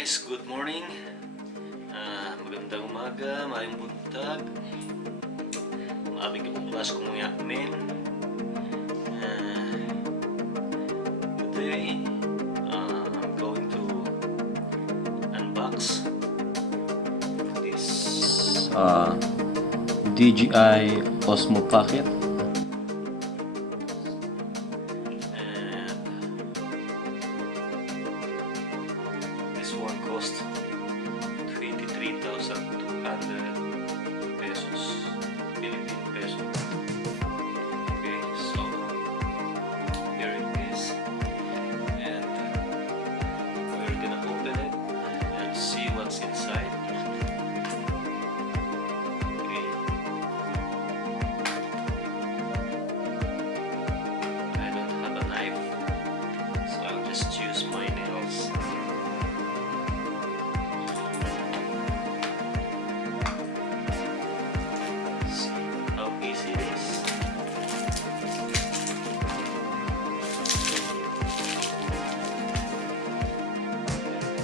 guys, good morning. Magandang umaga, maayong buntag. Maabing kapuplas ko mga men. Today, I'm going to unbox this DJI Osmo Pocket. This one cost 23,200 pesos, Philippine peso. Okay, so here it is, and we're gonna open it and see what's inside. Okay, I don't have a knife, so I'll just use my nails.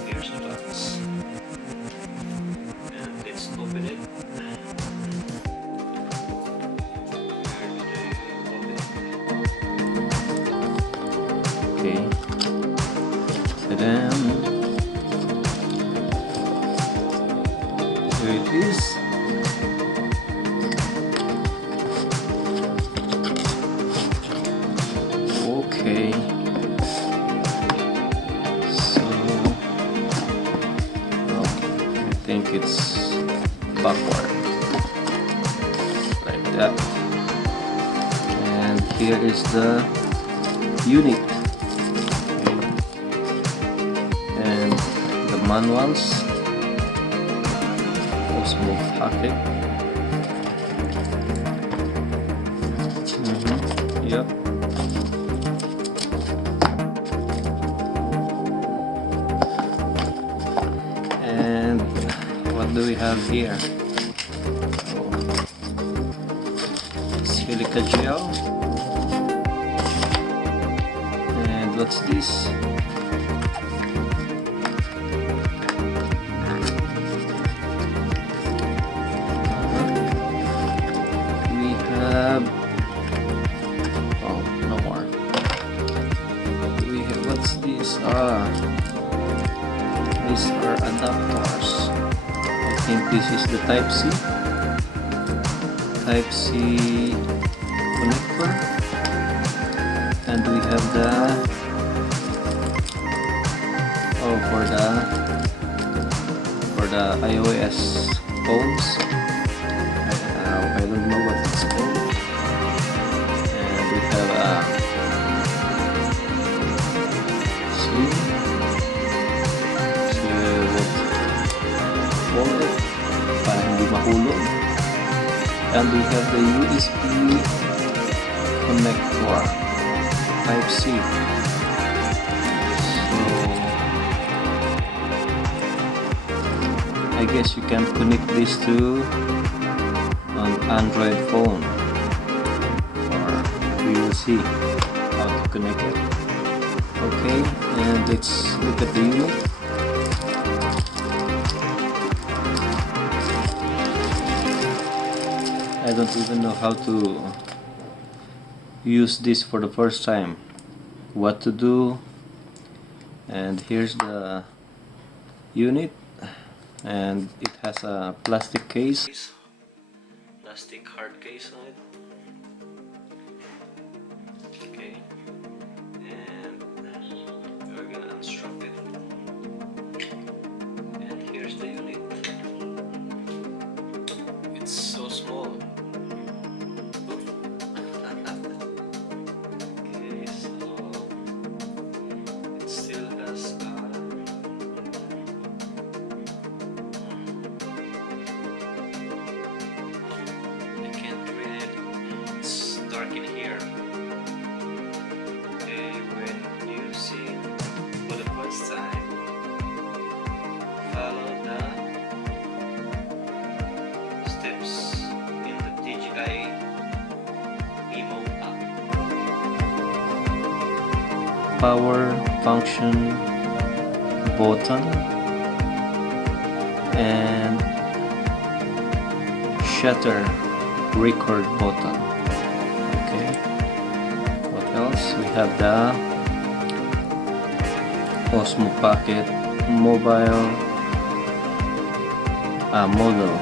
Here's the box, and let's open it. Okay, ta-da! Here it is. Okay, so I think it's backward like that, and here is the unit, okay. And the manuals, Osmo Pocket. Yep. And what do we have here? Silica gel. And what's this? We have, oh, no more. We have, what's this? These are adapters. I think this is the Type-C connector, and we have the for the iOS phones. I don't know what it's called. And we have a wallet para hindi mahulog, and we have the USB connector Type-C. So I guess you can connect this to an Android phone, or we will see how to connect it. Okay, and let's look at the unit. I don't even know how to use this for the first time, what to do. And here's the unit, and it has a plastic case, plastic hard case on it. Okay, and we're gonna unstrap it, and here's the unit. It's so small. Dark in here. Okay, when you see for the first time, follow the steps in the DJI app. Power function button, and shutter record button. Okay, what else? We have the Osmo Pocket mobile model.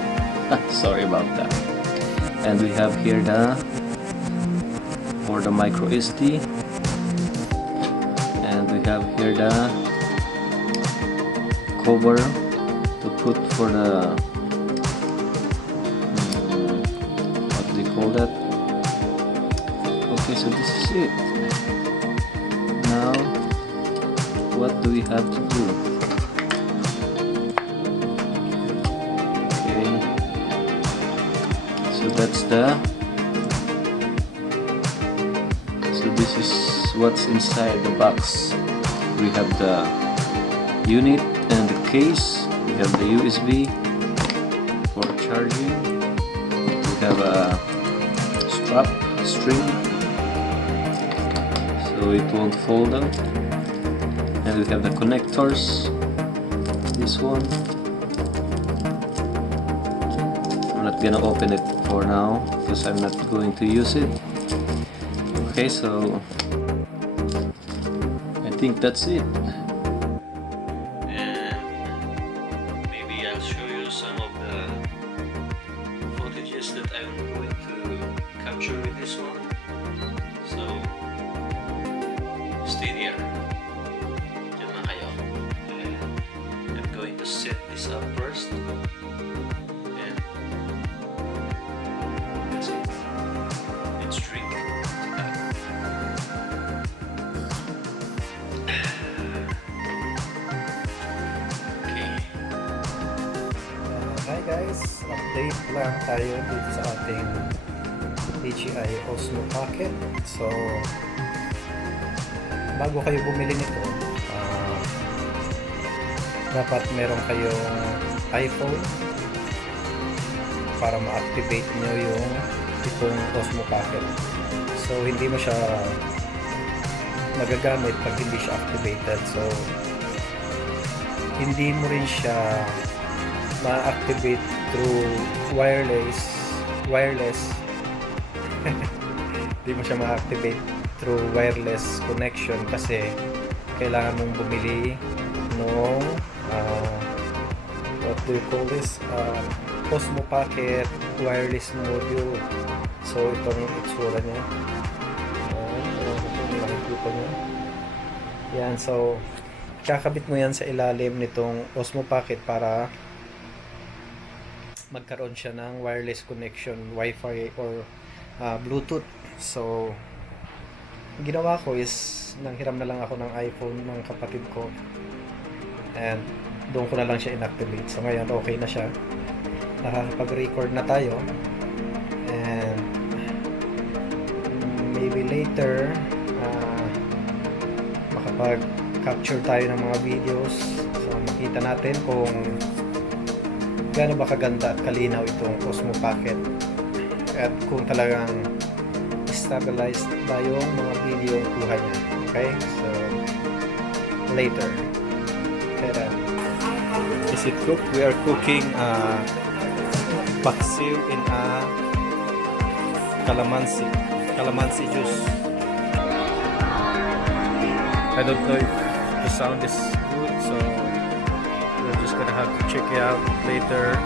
Sorry about that. And we have here the for the micro SD, and we have here the cover to put for the what do you call that? Okay, so this is it. Now what do we have to do? Okay, so that's this is what's inside the box. We have the unit and the case. We have the USB for charging. We have a string so it won't fold out, and we have the connectors. This one I'm not gonna open it for now because I'm not going to use it. Okay, so I think that's it. And maybe I'll show you some of the footages that I'm going to capture with this one. So stay there. Diyan na kayo. And I'm going to set this up first. And that's it. Let's drink. Hi guys, update lang tayo dito sa ating DJI Osmo Pocket. So bago kayo bumili nito, dapat meron kayong iPhone para ma-activate nyo yung itong Osmo Pocket. So hindi mo siya nagagamit pag hindi siya activated. So hindi mo rin siya ma-activate through wireless hindi mo siya ma-activate through wireless connection kasi kailangan mong bumili nung what do you call this, Osmo Pocket wireless module. So itong itsura niya, nakikita niyo yan. So kakabit mo yan sa ilalim nitong Osmo Pocket para magkaroon siya ng wireless connection, Wi-Fi or Bluetooth. So ginawa ko is nanghiram na lang ako ng iPhone ng kapatid ko and doon ko na lang siya inactivate. So ngayon okay na siya, nakakapag-record na tayo, and maybe later makapag-capture tayo ng mga videos. So makita natin kung gaano ba kaganda at kalinaw itong Osmo Pocket at kung talagang stabilized ba yung mga video ang kuha niya. Okay, so later. Okay, then. Is it cooked? We are cooking paksiw in a calamansi juice. I don't know if the sound is good, so we're just gonna have to check it out later.